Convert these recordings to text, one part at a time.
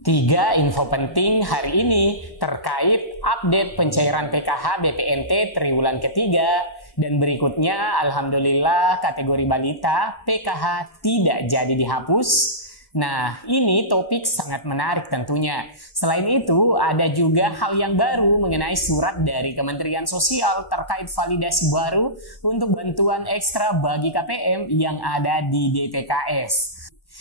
Tiga info penting hari ini terkait update pencairan PKH BPNT triwulan ketiga, dan berikutnya alhamdulillah kategori balita PKH tidak jadi dihapus. Nah, ini topik sangat menarik tentunya. Selain itu, ada juga hal yang baru mengenai surat dari Kementerian Sosial terkait validasi baru untuk bantuan ekstra bagi KPM yang ada di DPKS.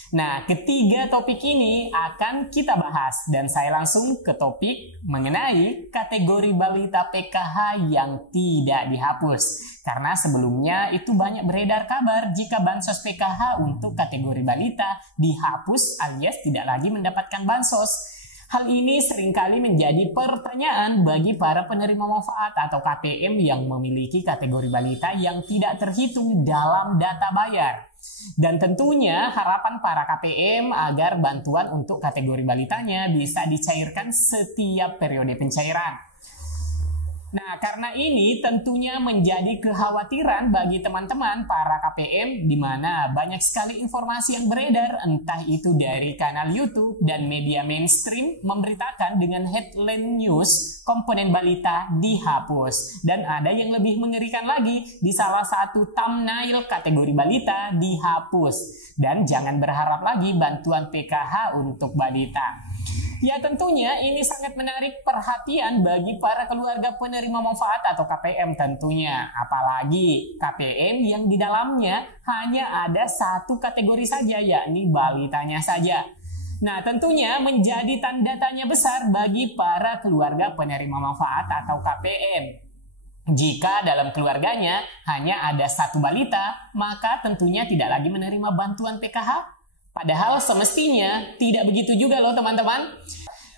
Nah, ketiga topik ini akan kita bahas dan saya langsung ke topik mengenai kategori balita PKH yang tidak dihapus. Karena sebelumnya itu banyak beredar kabar jika bansos PKH untuk kategori balita dihapus alias tidak lagi mendapatkan bansos. Hal ini seringkali menjadi pertanyaan bagi para penerima manfaat atau KPM yang memiliki kategori balita yang tidak terhitung dalam data bayar. Dan tentunya harapan para KPM agar bantuan untuk kategori balitanya bisa dicairkan setiap periode pencairan. Nah, karena ini tentunya menjadi kekhawatiran bagi teman-teman para KPM di mana banyak sekali informasi yang beredar, entah itu dari kanal YouTube dan media mainstream memberitakan dengan headline news komponen balita dihapus. Dan ada yang lebih mengerikan lagi, di salah satu thumbnail kategori balita dihapus. Dan jangan berharap lagi bantuan PKH untuk balita. Ya, tentunya ini sangat menarik perhatian bagi para keluarga penerima manfaat atau KPM tentunya. Apalagi KPM yang di dalamnya hanya ada satu kategori saja, yakni balitanya saja. Nah, tentunya menjadi tanda tanya besar bagi para keluarga penerima manfaat atau KPM. Jika dalam keluarganya hanya ada satu balita, maka tentunya tidak lagi menerima bantuan PKH. Padahal semestinya tidak begitu juga loh teman-teman.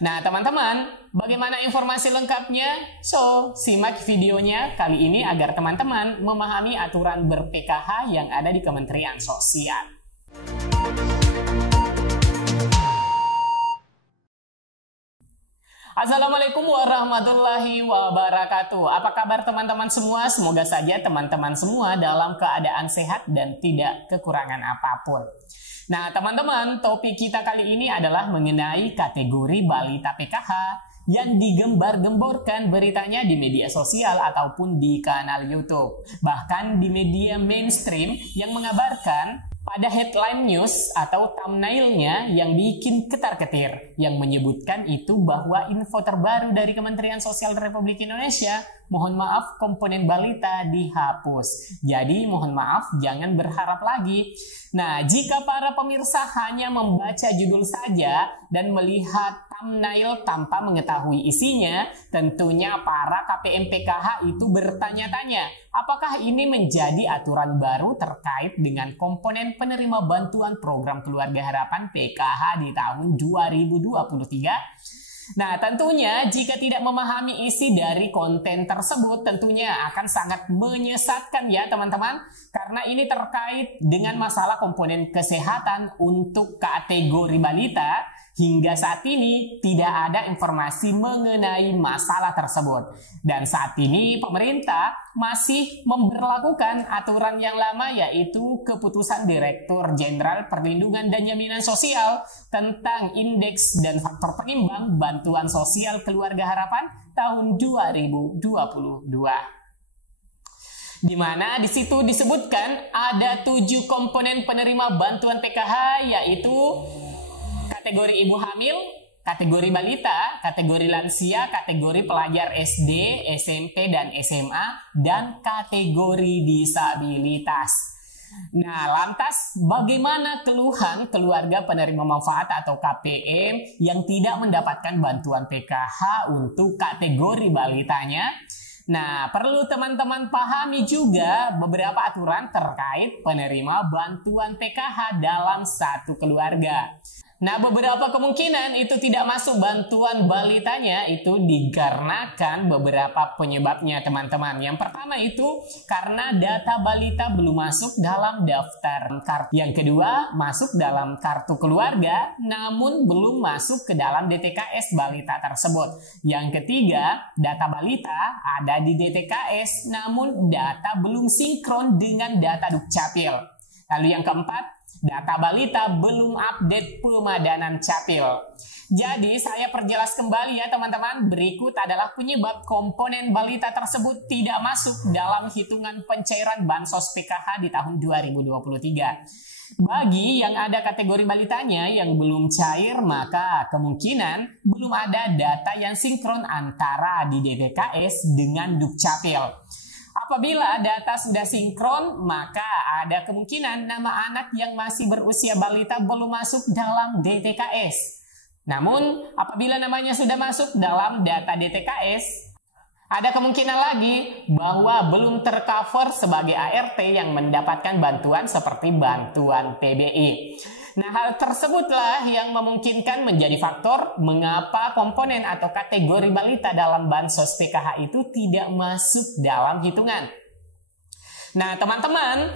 Nah teman-teman, bagaimana informasi lengkapnya? So, simak videonya kali ini agar teman-teman memahami aturan ber-PKH yang ada di Kementerian Sosial. Assalamualaikum warahmatullahi wabarakatuh. Apa kabar teman-teman semua? Semoga saja teman-teman semua dalam keadaan sehat dan tidak kekurangan apapun. Nah teman-teman, topik kita kali ini adalah mengenai kategori balita PKH yang digembar-gemborkan beritanya di media sosial ataupun di kanal YouTube. Bahkan di media mainstream yang mengabarkan pada headline news atau thumbnailnya yang bikin ketar-ketir, yang menyebutkan itu bahwa info terbaru dari Kementerian Sosial Republik Indonesia, mohon maaf komponen balita dihapus. Jadi mohon maaf jangan berharap lagi. Nah, jika para pemirsa hanya membaca judul saja dan melihat thumbnail tanpa mengetahui isinya, tentunya para KPM PKH itu bertanya-tanya, apakah ini menjadi aturan baru terkait dengan komponen penerima bantuan program Keluarga Harapan PKH di tahun 2023? Nah, tentunya jika tidak memahami isi dari konten tersebut tentunya akan sangat menyesatkan ya teman-teman. Karena ini terkait dengan masalah komponen kesehatan untuk kategori balita. Hingga saat ini tidak ada informasi mengenai masalah tersebut. Dan saat ini pemerintah masih memberlakukan aturan yang lama, yaitu Keputusan Direktur Jenderal Perlindungan dan Jaminan Sosial tentang Indeks dan Faktor Penimbang Bantuan Sosial Keluarga Harapan tahun 2022. Di mana di situ disebutkan ada 7 komponen penerima bantuan PKH, yaitu kategori ibu hamil, kategori balita, kategori lansia, kategori pelajar SD, SMP, dan SMA, dan kategori disabilitas. Nah, lantas bagaimana keluhan keluarga penerima manfaat atau KPM yang tidak mendapatkan bantuan PKH untuk kategori balitanya? Nah, perlu teman-teman pahami juga beberapa aturan terkait penerima bantuan PKH dalam satu keluarga. Nah, beberapa kemungkinan itu tidak masuk bantuan balitanya itu dikarenakan beberapa penyebabnya teman-teman. Yang pertama itu karena data balita belum masuk dalam daftar kartu. Yang kedua, masuk dalam kartu keluarga namun belum masuk ke dalam DTKS balita tersebut. Yang ketiga, data balita ada di DTKS namun data belum sinkron dengan data Dukcapil. Lalu yang keempat, Data balita belum update pemadanan capil. Jadi saya perjelas kembali ya teman-teman, berikut adalah penyebab komponen balita tersebut tidak masuk dalam hitungan pencairan Bansos PKH di tahun 2023. Bagi yang ada kategori balitanya yang belum cair, maka kemungkinan belum ada data yang sinkron antara di DTKS dengan Dukcapil. Apabila data sudah sinkron, maka ada kemungkinan nama anak yang masih berusia balita belum masuk dalam DTKS. Namun, apabila namanya sudah masuk dalam data DTKS, ada kemungkinan lagi bahwa belum tercover sebagai ART yang mendapatkan bantuan seperti bantuan PBI. Nah, hal tersebutlah yang memungkinkan menjadi faktor mengapa komponen atau kategori balita dalam Bansos PKH itu tidak masuk dalam hitungan. Nah, teman-teman,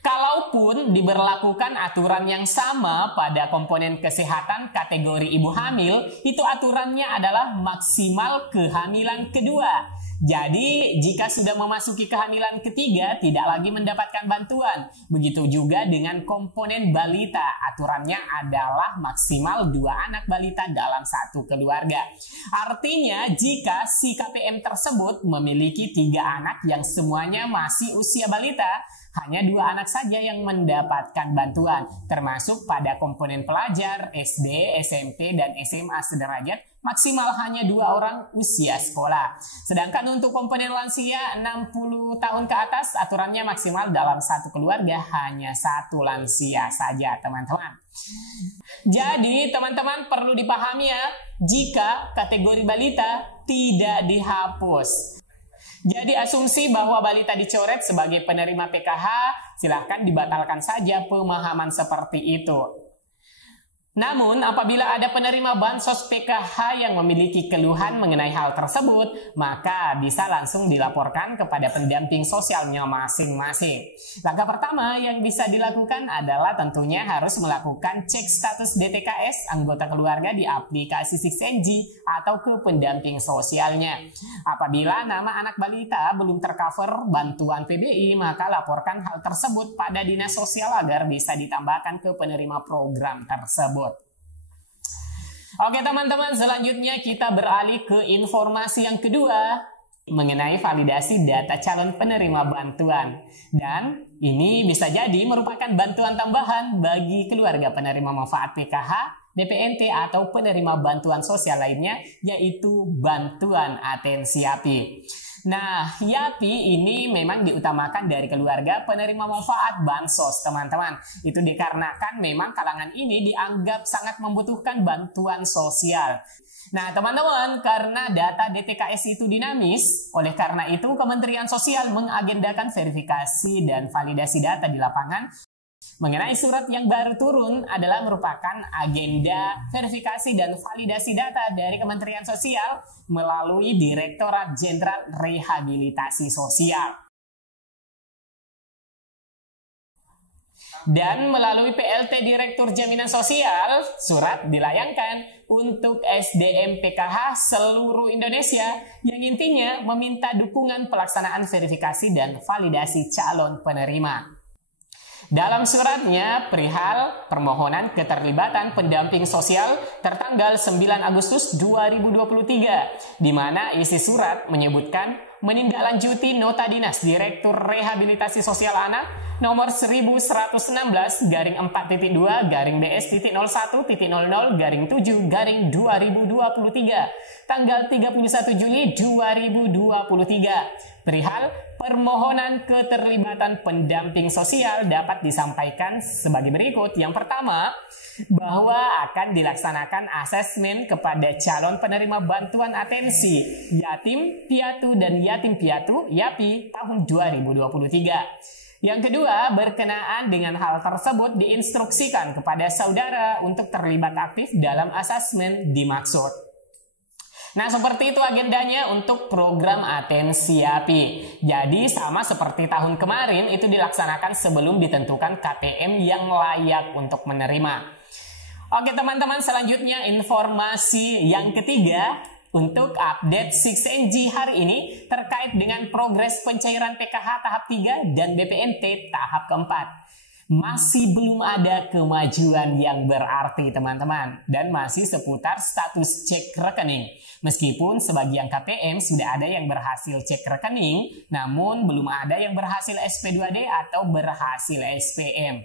kalaupun diberlakukan aturan yang sama pada komponen kesehatan kategori ibu hamil, itu aturannya adalah maksimal kehamilan kedua. Jadi, jika sudah memasuki kehamilan ketiga, tidak lagi mendapatkan bantuan. Begitu juga dengan komponen balita. Aturannya adalah maksimal 2 anak balita dalam satu keluarga. Artinya, jika si KPM tersebut memiliki 3 anak yang semuanya masih usia balita, hanya 2 anak saja yang mendapatkan bantuan, termasuk pada komponen pelajar, SD, SMP, dan SMA sederajat, maksimal hanya 2 orang usia sekolah. Sedangkan untuk komponen lansia 60 tahun ke atas, aturannya maksimal dalam satu keluarga hanya 1 lansia saja, teman-teman. Jadi, teman-teman perlu dipahami ya, jika kategori balita tidak dihapus. Jadi asumsi bahwa balita dicoret sebagai penerima PKH, silahkan dibatalkan saja pemahaman seperti itu. Namun, apabila ada penerima Bansos PKH yang memiliki keluhan mengenai hal tersebut, maka bisa langsung dilaporkan kepada pendamping sosialnya masing-masing. Langkah pertama yang bisa dilakukan adalah tentunya harus melakukan cek status DTKS anggota keluarga di aplikasi 6NG atau ke pendamping sosialnya. Apabila nama anak balita belum tercover bantuan PBI, maka laporkan hal tersebut pada dinas sosial agar bisa ditambahkan ke penerima program tersebut. Oke teman-teman, selanjutnya kita beralih ke informasi yang kedua mengenai validasi data calon penerima bantuan. Dan ini bisa jadi merupakan bantuan tambahan bagi keluarga penerima manfaat PKH, DPNT atau penerima bantuan sosial lainnya, yaitu bantuan atensi YAPI. Nah, YAPI ini memang diutamakan dari keluarga penerima manfaat Bansos, teman-teman. Itu dikarenakan memang kalangan ini dianggap sangat membutuhkan bantuan sosial. Nah, teman-teman, karena data DTKS itu dinamis, oleh karena itu Kementerian Sosial mengagendakan verifikasi dan validasi data di lapangan. Mengenai surat yang baru turun adalah merupakan agenda verifikasi dan validasi data dari Kementerian Sosial melalui Direktorat Jenderal Rehabilitasi Sosial. Dan melalui PLT Direktur Jaminan Sosial, surat dilayangkan untuk SDM PKH seluruh Indonesia yang intinya meminta dukungan pelaksanaan verifikasi dan validasi calon penerima. Dalam suratnya perihal permohonan keterlibatan pendamping sosial tertanggal 9 Agustus 2023, di mana isi surat menyebutkan menindaklanjuti nota dinas Direktur Rehabilitasi Sosial Anak nomor 11/4.2/BS.01.00/7/2023 tanggal 31 Juli 2023 perihal permohonan keterlibatan pendamping sosial dapat disampaikan sebagai berikut. Yang pertama, bahwa akan dilaksanakan asesmen kepada calon penerima bantuan atensi yatim piatu dan yatim piatu YAPI tahun 2023. Yang kedua, berkenaan dengan hal tersebut diinstruksikan kepada saudara untuk terlibat aktif dalam asesmen dimaksud. Nah, seperti itu agendanya untuk program atensi YAPI. Jadi sama seperti tahun kemarin, itu dilaksanakan sebelum ditentukan KPM yang layak untuk menerima. Oke teman-teman, selanjutnya informasi yang ketiga untuk update 6NG hari ini terkait dengan progres pencairan PKH tahap 3 dan BPNT tahap keempat. Masih belum ada kemajuan yang berarti teman-teman, dan masih seputar status cek rekening. Meskipun sebagian KPM sudah ada yang berhasil cek rekening, namun belum ada yang berhasil SP2D atau berhasil SPM.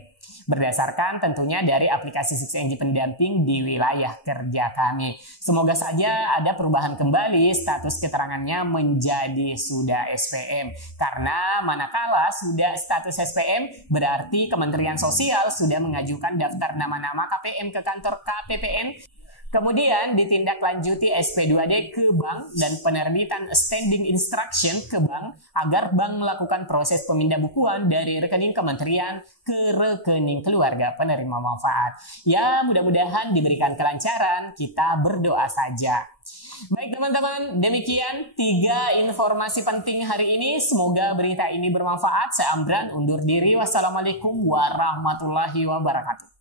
Berdasarkan tentunya dari aplikasi 6NG pendamping di wilayah kerja kami. Semoga saja ada perubahan kembali status keterangannya menjadi sudah SPM. Karena manakala sudah status SPM, berarti Kementerian Sosial sudah mengajukan daftar nama-nama KPM ke kantor KPPN. Kemudian ditindaklanjuti SP2D ke bank dan penerbitan standing instruction ke bank agar bank melakukan proses pemindah bukuan dari rekening kementerian ke rekening keluarga penerima manfaat. Ya, mudah-mudahan diberikan kelancaran, kita berdoa saja. Baik teman-teman, demikian 3 informasi penting hari ini. Semoga berita ini bermanfaat. Saya Amran undur diri. Wassalamualaikum warahmatullahi wabarakatuh.